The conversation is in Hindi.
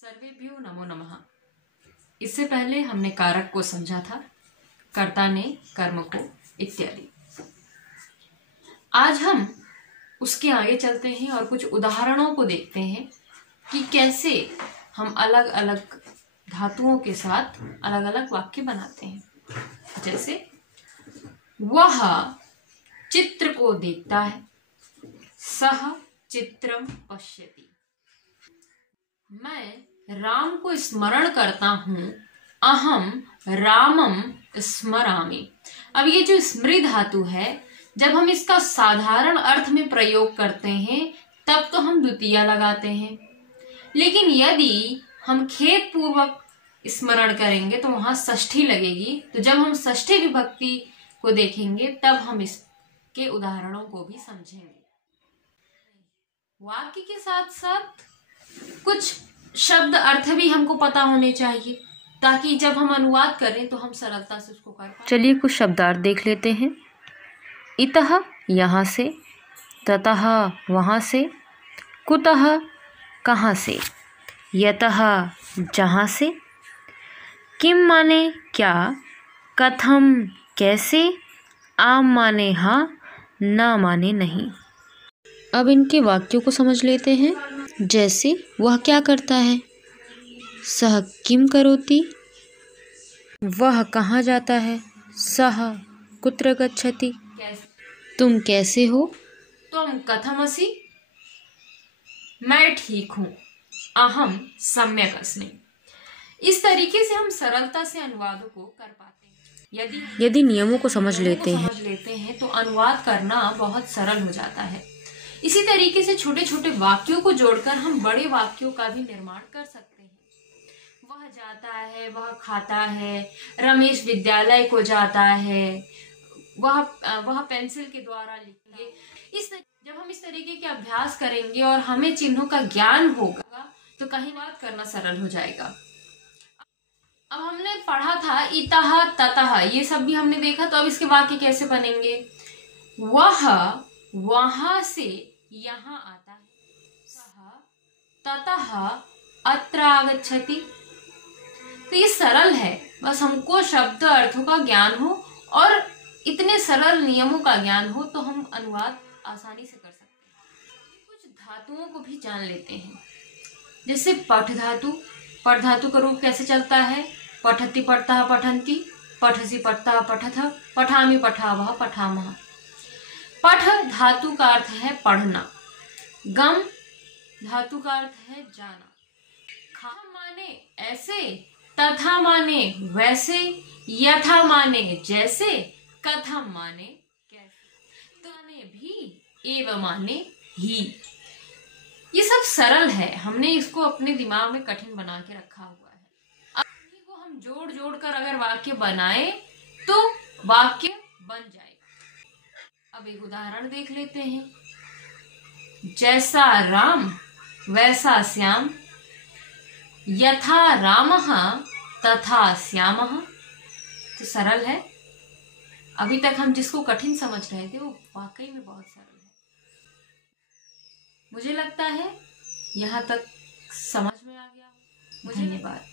सर्वेभ्यो नमो नमः। इससे पहले हमने कारक को समझा था, कर्ता ने, कर्म को इत्यादि। आज हम उसके आगे चलते हैं और कुछ उदाहरणों को देखते हैं कि कैसे हम अलग अलग धातुओं के साथ अलग अलग वाक्य बनाते हैं। जैसे वह चित्र को देखता है, सह चित्रम पश्यति। मैं राम को स्मरण करता हूँ, अहम रामम स्मरामि। अब ये जो स्मृति धातु है, जब हम इसका साधारण अर्थ में प्रयोग करते हैं तब तो हम द्वितीया लगाते हैं, लेकिन यदि हम खेद पूर्वक स्मरण करेंगे तो वहां षष्ठी लगेगी। तो जब हम षष्ठी विभक्ति को देखेंगे तब हम इसके उदाहरणों को भी समझेंगे। वाक्य के साथ साथ कुछ शब्द अर्थ भी हमको पता होने चाहिए, ताकि जब हम अनुवाद करें तो हम सरलता से उसको कर पाए। चलिए कुछ शब्दार्थ देख लेते हैं। इतः यहाँ से, ततः वहाँ से, कुतः कहाँ से, यतः जहाँ से, किम माने क्या, कथम कैसे, आम माने हाँ, ना माने नहीं। अब इनके वाक्यों को समझ लेते हैं। जैसे वह क्या करता है, सह किम करोति, वह कहाँ जाता है, सह कुत्र गच्छति, तुम कैसे हो, तुम कथमसि, मैं ठीक हूँ, अहम सम्यक अस्मि। इस तरीके से हम सरलता से अनुवादों को कर पाते हैं। यदि नियमों को समझ लेते हैं तो अनुवाद करना बहुत सरल हो जाता है। इसी तरीके से छोटे छोटे वाक्यों को जोड़कर हम बड़े वाक्यों का भी निर्माण कर सकते हैं। वह जाता है, वह खाता है, रमेश विद्यालय को जाता है, वह पेंसिल के द्वारा लिखेंगे। जब हम इस तरीके के अभ्यास करेंगे और हमें चिन्हों का ज्ञान होगा तो कहीं बात करना सरल हो जाएगा। अब हमने पढ़ा था इतः ततः, ये सब भी हमने देखा। तो अब इसके वाक्य कैसे बनेंगे। वह वहां से यहाँ आता है, सह ततः अत्र आगच्छति। तो ये सरल है, बस हमको शब्द अर्थों का ज्ञान हो और इतने सरल नियमों का ज्ञान हो तो हम अनुवाद आसानी से कर सकते हैं। कुछ धातुओं को भी जान लेते हैं। जैसे पठ धातु, पठ धातु का रूप कैसे चलता है, पठति पठतः पठन्ति, पठसि पठतः पठथ, पठामि पठावः पठामः। पठ धातु का अर्थ है पढ़ना, गम धातु का अर्थ है जाना, खा माने ऐसे, तथा माने वैसे, यथा माने जैसे, कथम माने कैसे, तो माने भी, एवं माने ही। ये सब सरल है, हमने इसको अपने दिमाग में कठिन बना के रखा हुआ है। अब इन्हीं को हम जोड़ जोड़ कर अगर वाक्य बनाए तो वाक्य बन जाए। अब एक उदाहरण देख लेते हैं। जैसा राम वैसा श्याम, यथा रामः तथा श्यामः। तो सरल है। अभी तक हम जिसको कठिन समझ रहे थे वो वाकई में बहुत सरल है। मुझे लगता है यहाँ तक समझ में आ गया। धन्यवाद।